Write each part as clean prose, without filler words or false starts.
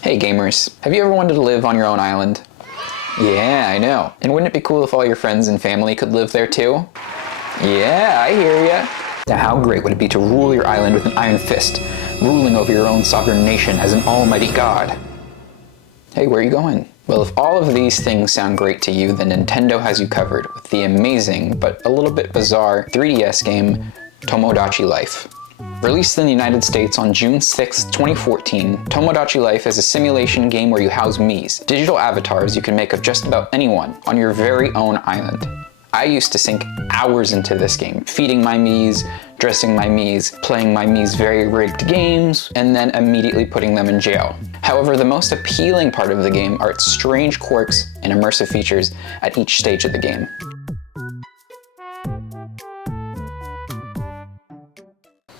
Hey gamers, have you ever wanted to live on your own island? Yeah, I know. And wouldn't it be cool if all your friends and family could live there too? Yeah, I hear ya. Now how great would it be to rule your island with an iron fist, ruling over your own sovereign nation as an almighty god? Hey, where are you going? Well, if all of these things sound great to you, then Nintendo has you covered with the amazing, but a little bit bizarre 3DS game, Tomodachi Life. Released in the United States on June 6, 2014, Tomodachi Life is a simulation game where you house Miis, digital avatars you can make of just about anyone, on your very own island. I used to sink hours into this game, feeding my Miis, dressing my Miis, playing my Miis' very rigged games, and then immediately putting them in jail. However, the most appealing part of the game are its strange quirks and immersive features at each stage of the game.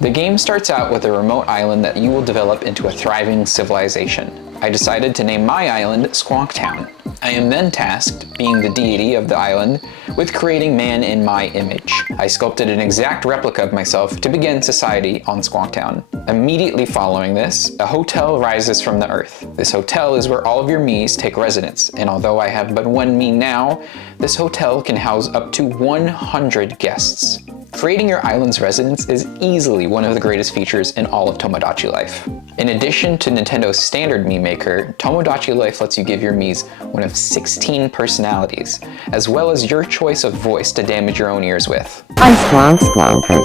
The game starts out with a remote island that you will develop into a thriving civilization. I decided to name my island Squonktown. I am then tasked, being the deity of the island, with creating man in my image. I sculpted an exact replica of myself to begin society on Squonktown. Immediately following this, a hotel rises from the earth. This hotel is where all of your Miis take residence, and although I have but one Mii now, this hotel can house up to 100 guests. Creating your island's residence is easily one of the greatest features in all of Tomodachi Life. In addition to Nintendo's standard Mii Maker, Tomodachi Life lets you give your Miis one of 16 personalities, as well as your choice of voice to damage your own ears with. I'm Squonkle.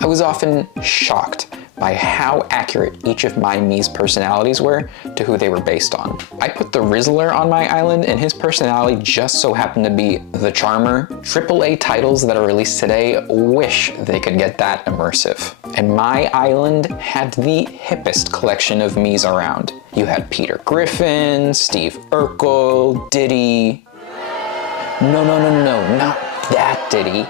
I was often shocked by how accurate each of my Mii's personalities were to who they were based on. I put the Rizzler on my island, and his personality just so happened to be the Charmer. AAA titles that are released today wish they could get that immersive. And my island had the hippest collection of Miis around. You had Peter Griffin, Steve Urkel, Diddy. No, not that Diddy.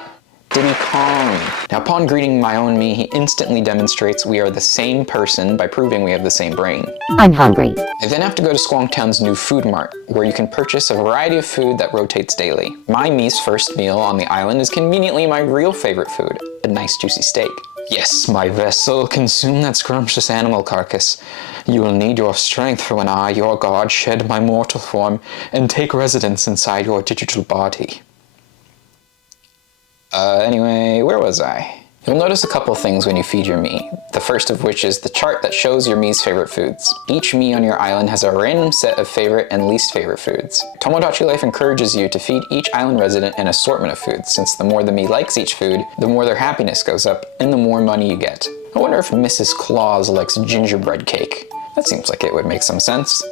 Diddy Kong. Now, upon greeting my own Mii, he instantly demonstrates we are the same person by proving we have the same brain. I'm hungry. I then have to go to Squonktown's new food mart, where you can purchase a variety of food that rotates daily. My Mii's first meal on the island is conveniently my real favorite food, a nice juicy steak. Yes, my vessel, consume that scrumptious animal carcass. You will need your strength for when I, your god, shed my mortal form and take residence inside your digital body. Anyway, where was I? You'll notice a couple things when you feed your Mii, the first of which is the chart that shows your Mii's favorite foods. Each Mii on your island has a random set of favorite and least favorite foods. Tomodachi Life encourages you to feed each island resident an assortment of foods, since the more the Mii likes each food, the more their happiness goes up, and the more money you get. I wonder if Mrs. Claus likes gingerbread cake. That seems like it would make some sense.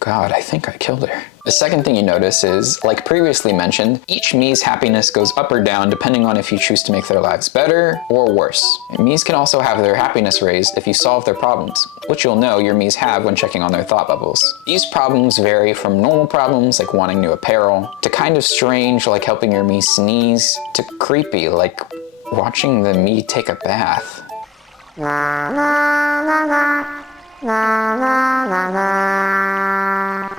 God, I think I killed her. The second thing you notice is, like previously mentioned, each Mii's happiness goes up or down depending on if you choose to make their lives better or worse. Mii's can also have their happiness raised if you solve their problems, which you'll know your Mii's have when checking on their thought bubbles. These problems vary from normal problems like wanting new apparel, to kind of strange like helping your Mii sneeze, to creepy like watching the Mii take a bath.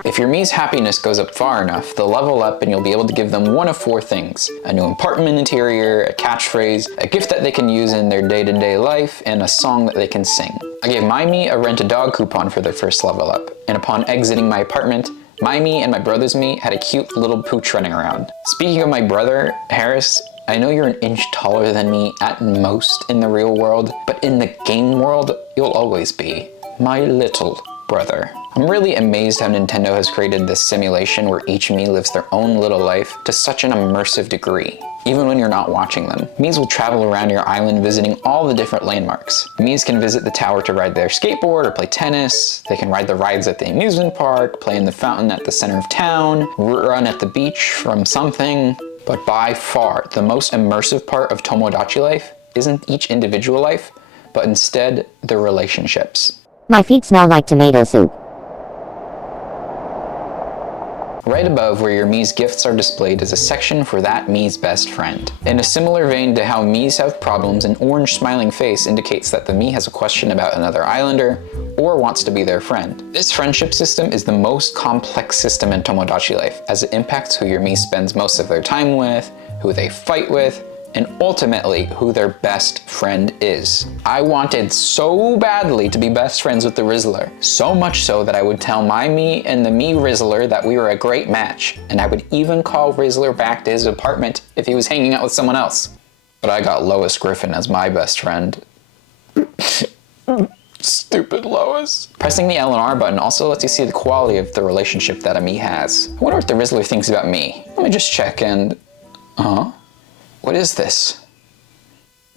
If your Mii's happiness goes up far enough, they'll level up and you'll be able to give them one of four things: a new apartment interior, a catchphrase, a gift that they can use in their day-to-day life, and a song that they can sing. I gave my Mii a rent-a-dog coupon for their first level up, and upon exiting my apartment, my Mii and my brother's Mii had a cute little pooch running around. Speaking of my brother, Harris, I know you're an inch taller than me at most in the real world, but in the game world, you'll always be my little brother. I'm really amazed how Nintendo has created this simulation where each Mii lives their own little life to such an immersive degree. Even when you're not watching them, Miis will travel around your island visiting all the different landmarks. Miis can visit the tower to ride their skateboard or play tennis. They can ride the rides at the amusement park, play in the fountain at the center of town, run at the beach from something. But by far, the most immersive part of Tomodachi Life isn't each individual life, but instead their relationships. My feet smell like tomato soup. Right above where your Mii's gifts are displayed is a section for that Mii's best friend. In a similar vein to how Mii's have problems, an orange smiling face indicates that the Mii has a question about another islander or wants to be their friend. This friendship system is the most complex system in Tomodachi Life, as it impacts who your Mii spends most of their time with, who they fight with, and ultimately who their best friend is. I wanted so badly to be best friends with the Rizzler, so much so that I would tell my Mii and the Mii Rizzler that we were a great match, and I would even call Rizzler back to his apartment if he was hanging out with someone else. But I got Lois Griffin as my best friend. Stupid Lois. Pressing the L and R button also lets you see the quality of the relationship that a Mii has. I wonder what the Rizzler thinks about me. Let me just check and... What is this?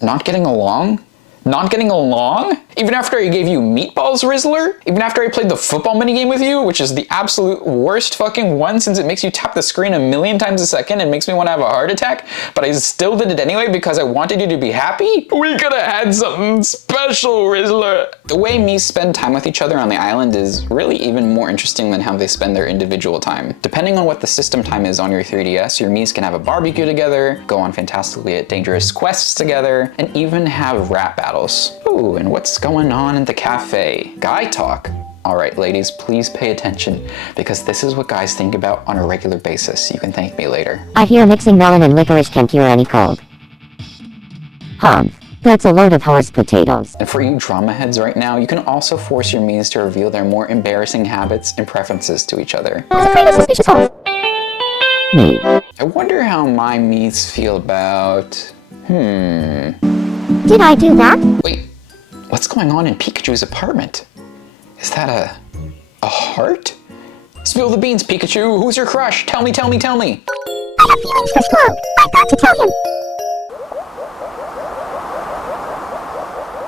Not getting along? Not getting along? Even after I gave you meatballs, Rizzler? Even after I played the football minigame with you, which is the absolute worst fucking one since it makes you tap the screen a million times a second and makes me want to have a heart attack, but I still did it anyway because I wanted you to be happy? We could have had something special, Rizzler. The way Miis spend time with each other on the island is really even more interesting than how they spend their individual time. Depending on what the system time is on your 3DS, your Miis can have a barbecue together, go on fantastically dangerous quests together, and even have rap battles. Ooh, and what's going on in the cafe? Guy talk. All right, ladies, please pay attention, because this is what guys think about on a regular basis. You can thank me later. I hear mixing melon and licorice can cure any cold. That's a load of horse potatoes. And for you drama heads right now, you can also force your Miis to reveal their more embarrassing habits and preferences to each other. I was afraid of suspicious horse. Me. I wonder how my Miis feel about... Did I do that? Wait, what's going on in Pikachu's apartment? Is that a heart? Spill the beans, Pikachu. Who's your crush? Tell me, tell me, tell me. I have feelings for Squirrel. I've got to tell him.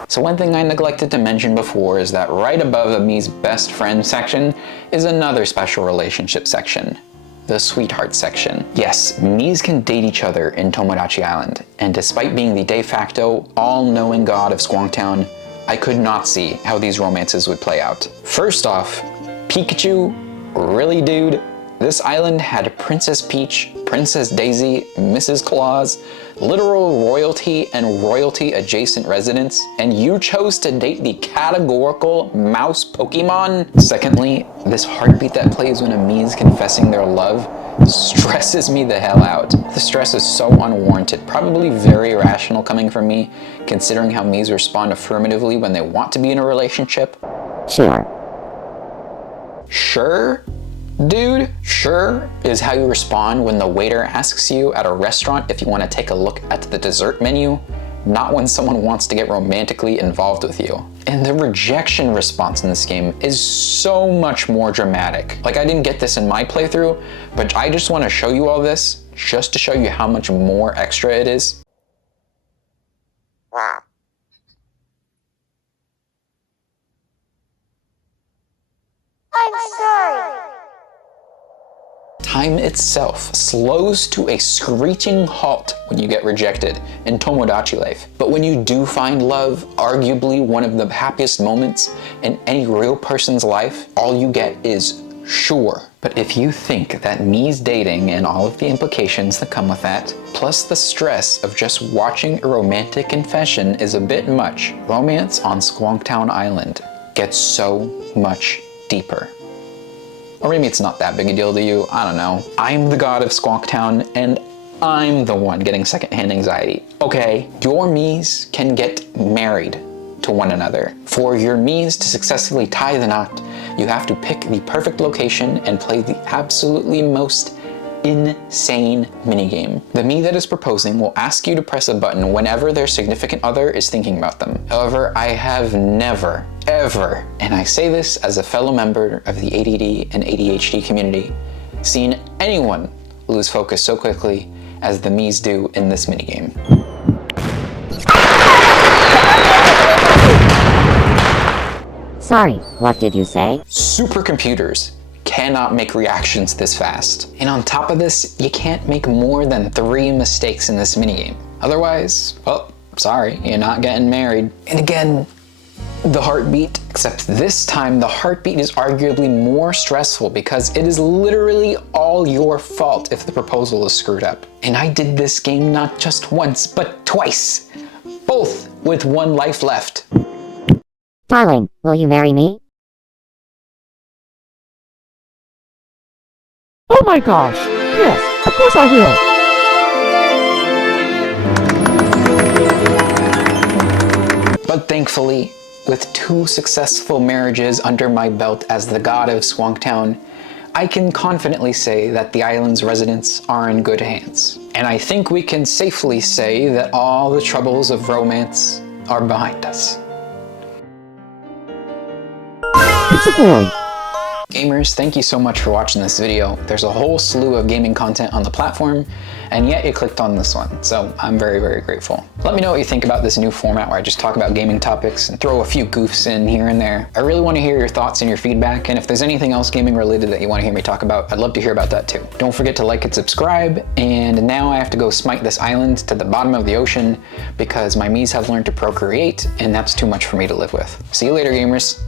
So one thing I neglected to mention before is that right above the Mii's best friend section is another special relationship section. The sweetheart section. Yes, Miis can date each other in Tomodachi Island, and despite being the de facto, all-knowing god of Squonktown, I could not see how these romances would play out. First off, Pikachu? Really, dude? This island had Princess Peach, Princess Daisy, Mrs. Claus, literal royalty and royalty-adjacent residents, and you chose to date the categorical mouse Pokemon? Secondly, this heartbeat that plays when a Mii is confessing their love stresses me the hell out. The stress is so unwarranted, probably very irrational coming from me, considering how Miis respond affirmatively when they want to be in a relationship. Sure. Sure? Dude, sure is how you respond when the waiter asks you at a restaurant if you want to take a look at the dessert menu, not when someone wants to get romantically involved with you. And the rejection response in this game is so much more dramatic. Like, I didn't get this in my playthrough, but I just want to show you all this just to show you how much more extra it is. I'm sorry. Time itself slows to a screeching halt when you get rejected in Tomodachi Life. But when you do find love, arguably one of the happiest moments in any real person's life, all you get is sure. But if you think that Mii's dating and all of the implications that come with that, plus the stress of just watching a romantic confession is a bit much, romance on Squonktown Island gets so much deeper. Or maybe it's not that big a deal to you, I don't know. I'm the god of Squonktown, and I'm the one getting secondhand anxiety. Okay, your Miis can get married to one another. For your Miis to successfully tie the knot, you have to pick the perfect location and play the absolutely most insane minigame. The Mii that is proposing will ask you to press a button whenever their significant other is thinking about them. However, I have never, ever, and I say this as a fellow member of the ADD and ADHD community, seen anyone lose focus so quickly as the Miis do in this minigame. Sorry, what did you say? Supercomputers cannot make reactions this fast. And on top of this, you can't make more than 3 mistakes in this minigame. Otherwise, well, sorry, you're not getting married. And again, the heartbeat, except this time the heartbeat is arguably more stressful because it is literally all your fault if the proposal is screwed up. And I did this game not just once, but twice, both with 1 life left. Darling, will you marry me? Oh my gosh! Yes, of course I will! But thankfully, with 2 successful marriages under my belt as the god of Squonktown, I can confidently say that the island's residents are in good hands. And I think we can safely say that all the troubles of romance are behind us. It's a boy! Gamers, thank you so much for watching this video. There's a whole slew of gaming content on the platform, and yet you clicked on this one, so I'm very, very grateful. Let me know what you think about this new format where I just talk about gaming topics and throw a few goofs in here and there. I really want to hear your thoughts and your feedback, and if there's anything else gaming related that you want to hear me talk about, I'd love to hear about that too. Don't forget to like and subscribe, and now I have to go smite this island to the bottom of the ocean because my Miis have learned to procreate, and that's too much for me to live with. See you later, gamers.